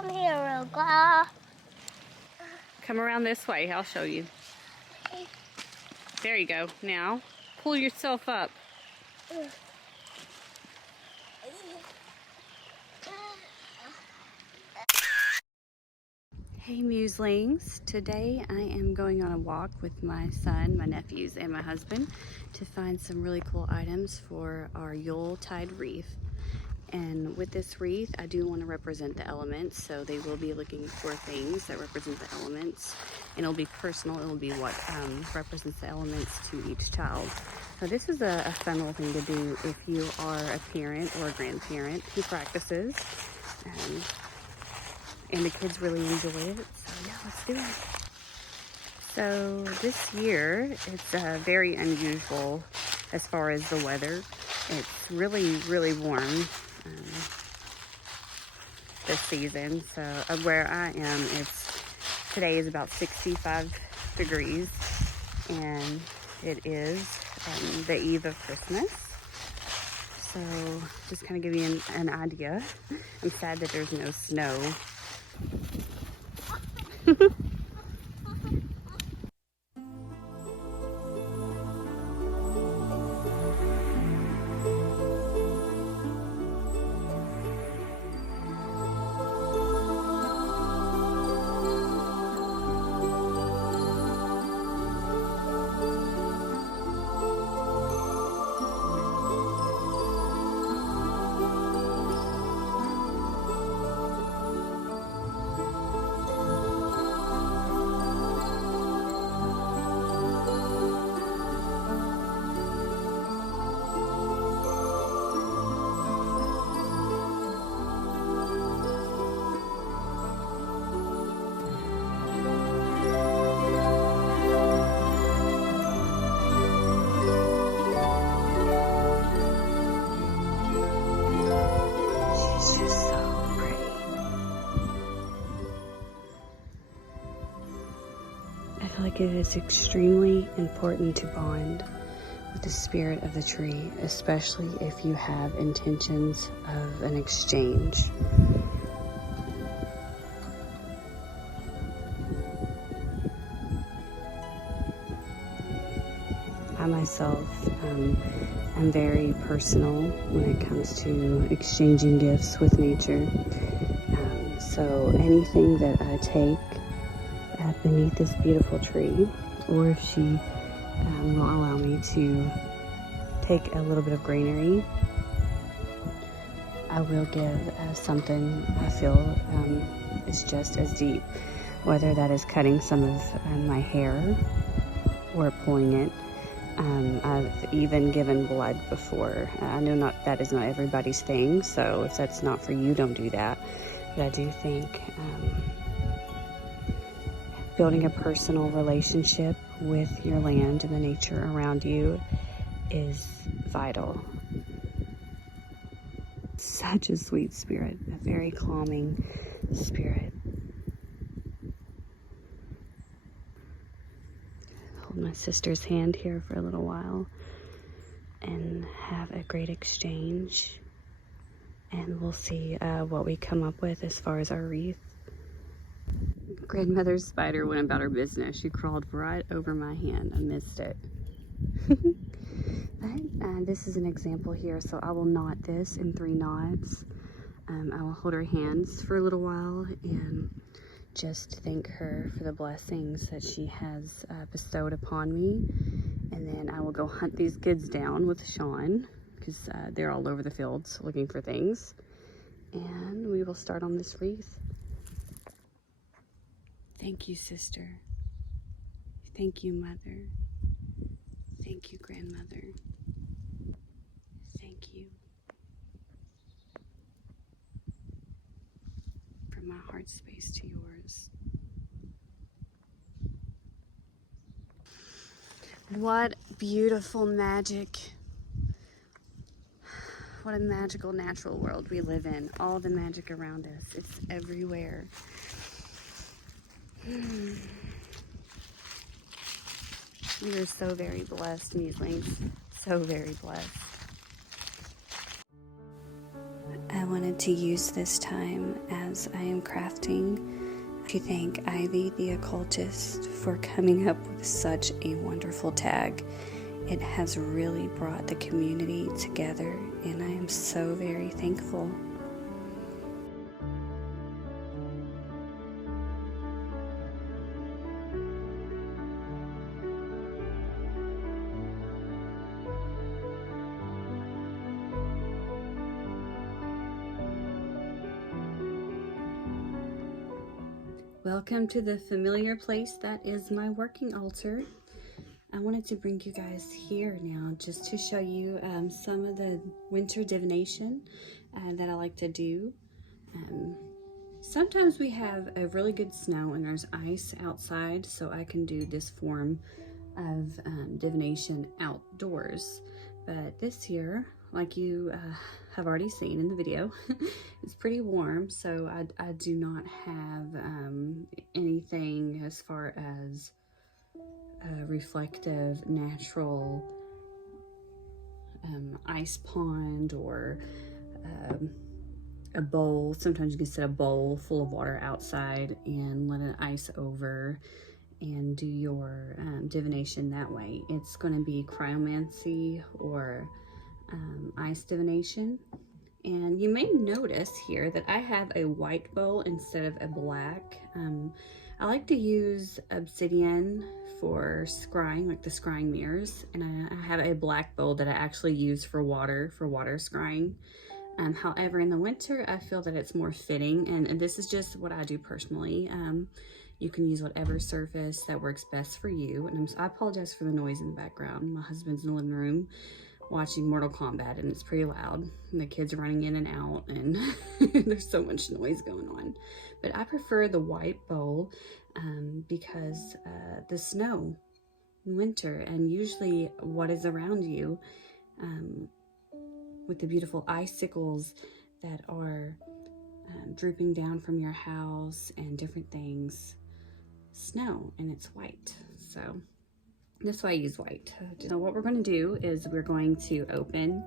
Come here, Olga. Come around this way. I'll show you. There you go. Now, pull yourself up. Hey Muselings, today I am going on a walk with my son, my nephews, and my husband to find some really cool items for our Yule tide wreath. And with this wreath, I do want to represent the elements, so they will be looking for things that represent the elements, and it'll be personal. It'll be what represents the elements to each child. So this is a fun little thing to do if you are a parent or a grandparent who practices. And the kids really enjoy it, so yeah, let's do it. So this year, it's very unusual as far as the weather. It's really, really warm this season. So where I am, today is about 65 degrees, and it is the eve of Christmas. So just kind of give you an idea. I'm sad that there's no snow. I feel like it is extremely important to bond with the spirit of the tree, especially if you have intentions of an exchange. I myself am very personal when it comes to exchanging gifts with nature. So anything that I take beneath this beautiful tree, or if she will allow me to take a little bit of greenery, I will give something I feel is just as deep, whether that is cutting some of my hair or pulling it. I've even given blood before. I know that is not everybody's thing, so if that's not for you, don't do that. But I do think building a personal relationship with your land and the nature around you is vital. Such a sweet spirit, a very calming spirit. Hold my sister's hand here for a little while and have a great exchange, and we'll see what we come up with as far as our wreath. Grandmother's spider went about her business. She crawled right over my hand. I missed it. But this is an example here, so I will knot this in 3 knots. I will hold her hands for a little while and just thank her for the blessings that she has bestowed upon me. And then I will go hunt these kids down with Sean, because they're all over the fields looking for things. And we will start on this wreath. Thank you, sister. Thank you, mother. Thank you, grandmother. Thank you. From my heart space to yours. What beautiful magic. What a magical natural world we live in. All the magic around us. It's everywhere. We are so very blessed, Muselings. So very blessed. I wanted to use this time as I am crafting to thank Ivy the Occultist for coming up with such a wonderful tag. It has really brought the community together, and I am so very thankful. Welcome to the familiar place that is my working altar. I wanted to bring you guys here now just to show you some of the winter divination that I like to do. Sometimes we have a really good snow and there's ice outside, so I can do this form of divination outdoors. But this year, like you have already seen in the video, it's pretty warm, so I do not have anything as far as a reflective natural ice pond or a bowl. Sometimes you can set a bowl full of water outside and let it ice over and do your divination that way. It's going to be cryomancy or ice divination. And you may notice here that I have a white bowl instead of a black. I like to use obsidian for scrying, like the scrying mirrors, and I have a black bowl that I actually use for water scrying. However, in the winter, I feel that it's more fitting, and this is just what I do personally. You can use whatever surface that works best for you. And I apologize for the noise in the background. My husband's in the living room watching Mortal Kombat, and it's pretty loud. And the kids are running in and out, and there's so much noise going on. But I prefer the white bowl because the snow in winter, and usually what is around you with the beautiful icicles that are drooping down from your house and different things, snow, and it's white. So that's why I use white. So what we're going to do is we're going to open,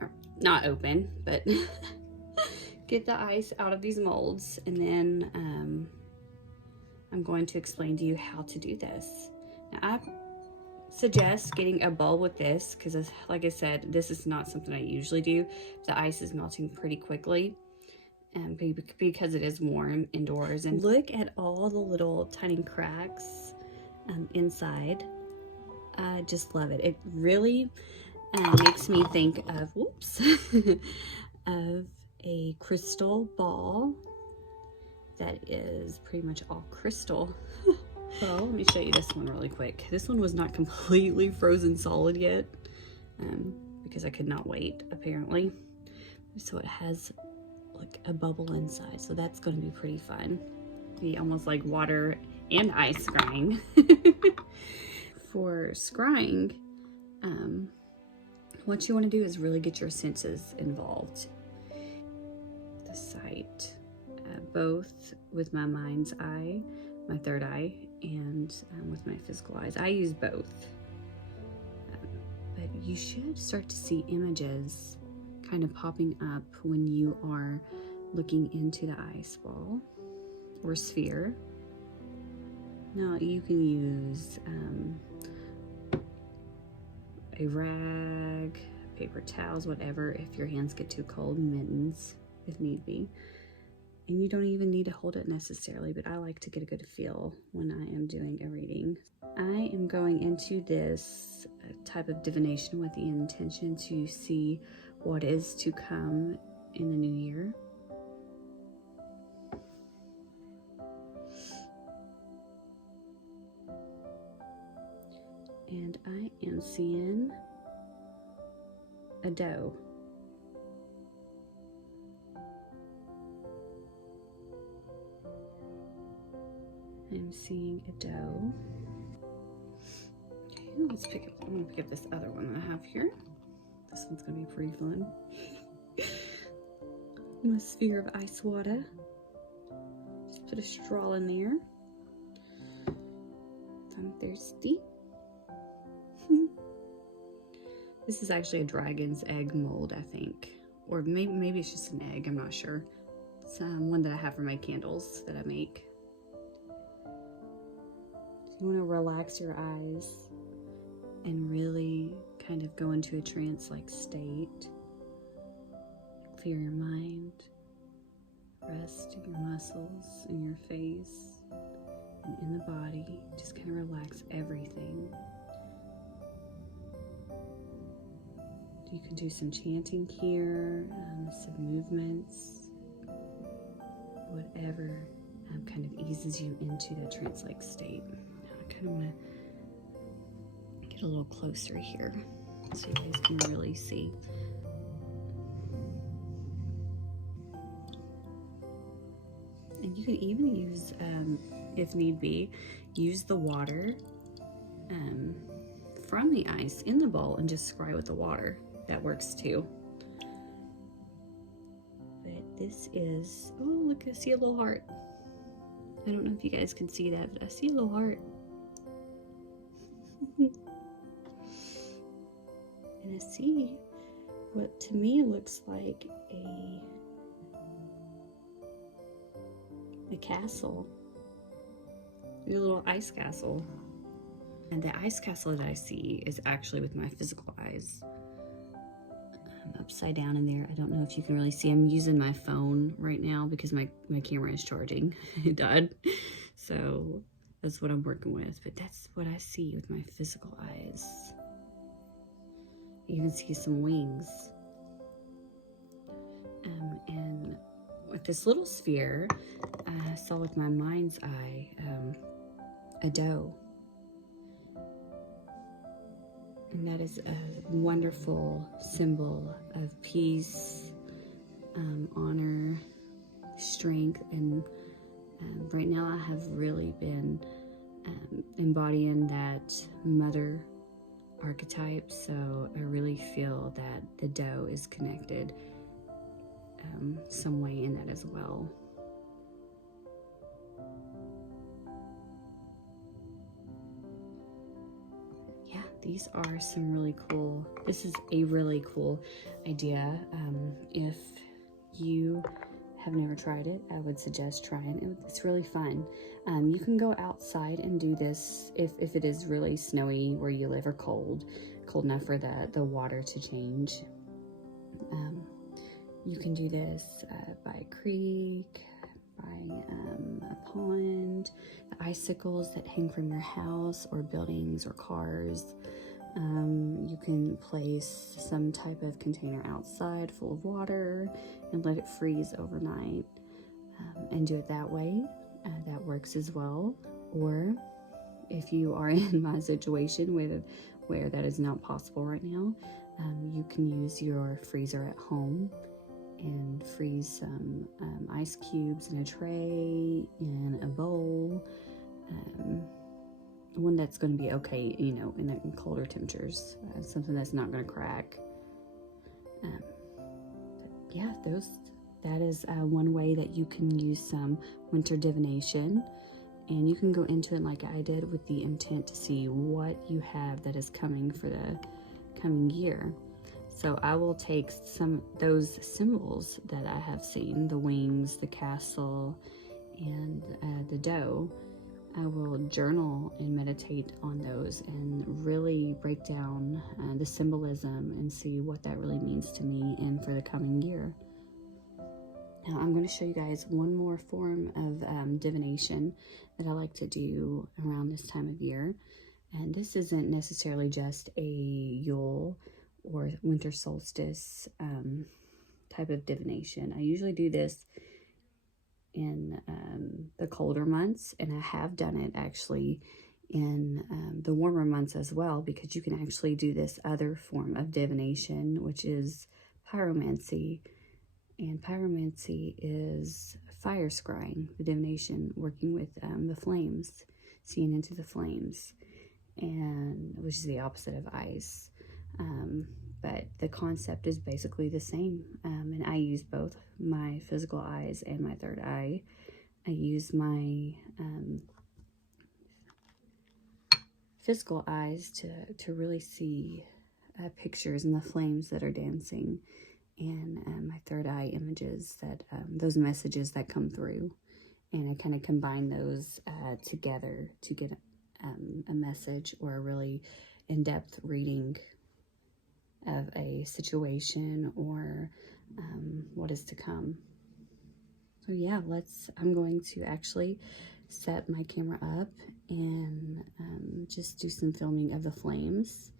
or not open, but get the ice out of these molds, and then I'm going to explain to you how to do this. Now, I suggest getting a bowl with this because, like I said, this is not something I usually do. The ice is melting pretty quickly because it is warm indoors. And look at all the little tiny cracks inside. I just love it. It really makes me think of, whoops, of a crystal ball that is pretty much all crystal. Well, let me show you this one really quick. This one was not completely frozen solid yet because I could not wait, apparently. So it has like a bubble inside, so that's going to be pretty fun. Be almost like water and ice scrying. For scrying, what you want to do is really get your senses involved. The sight, both with my mind's eye, my third eye, and with my physical eyes. I use both. But you should start to see images kind of popping up when you are looking into the ice ball or sphere. Now you can use a rag, paper towels, whatever, if your hands get too cold, mittens if need be. And you don't even need to hold it necessarily, but I like to get a good feel when I am doing a reading. I am going into this type of divination with the intention to see what is to come in the new year. And I am seeing a doe. I'm seeing a doe. Okay, let's pick up. I'm gonna pick up this other one that I have here. This one's gonna be pretty fun. My sphere of ice water. Just put a straw in there. I'm thirsty. This is actually a dragon's egg mold, I think, or maybe it's just an egg, I'm not sure. It's one that I have for my candles that I make. You want to relax your eyes and really kind of go into a trance-like state. Clear your mind, rest your muscles in your face and in the body. Just kind of relax everything. You can do some chanting here, some movements, whatever kind of eases you into that trance-like state. I kind of want to get a little closer here so you guys can really see. And you can even use, if need be, use the water from the ice in the bowl and just scry with the water. That works too. But this is, oh look, I see a little heart. I don't know if you guys can see that, but I see a little heart. And I see what to me looks like a castle, a little ice castle. And the ice castle that I see is actually with my physical eyes. Upside down in there. I don't know if you can really see. I'm using my phone right now because my camera is charging. It died. So that's what I'm working with. But that's what I see with my physical eyes. You even see some wings. And with this little sphere, I saw with my mind's eye a doe. And that is a wonderful symbol of peace, honor, strength, and right now I have really been embodying that mother archetype, so I really feel that the doe is connected some way in that as well. These are some really cool, this is a really cool idea. If you have never tried it, I would suggest trying it. It's really fun. You can go outside and do this if it is really snowy where you live or cold enough for the water to change. You can do this by a creek, by a pond, the icicles that hang from your house or buildings or cars. You can place some type of container outside full of water and let it freeze overnight and do it that way. That works as well. Or if you are in my situation where that is not possible right now, you can use your freezer at home and freeze some ice cubes in a tray, in a bowl, one that's going to be okay, you know, in colder temperatures, something that's not going to crack. Yeah, that is one way that you can use some winter divination, and you can go into it like I did with the intent to see what you have that is coming for the coming year. So I will take those symbols that I have seen, the wings, the castle, and the doe. I will journal and meditate on those and really break down the symbolism and see what that really means to me and for the coming year. Now I'm going to show you guys one more form of divination that I like to do around this time of year. And this isn't necessarily just a Yule or winter solstice type of divination. I usually do this in the colder months, and I have done it actually in the warmer months as well, because you can actually do this other form of divination, which is pyromancy. And pyromancy is fire scrying, the divination, working with the flames, seeing into the flames, and which is the opposite of ice. But the concept is basically the same, and I use both my physical eyes and my third eye. I use my physical eyes to really see pictures and the flames that are dancing, and my third eye images, that those messages that come through. And I kind of combine those together to get a message or a really in-depth reading of a situation or what is to come. So yeah, I'm going to actually set my camera up and just do some filming of the flames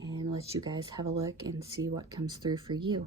and let you guys have a look and see what comes through for you.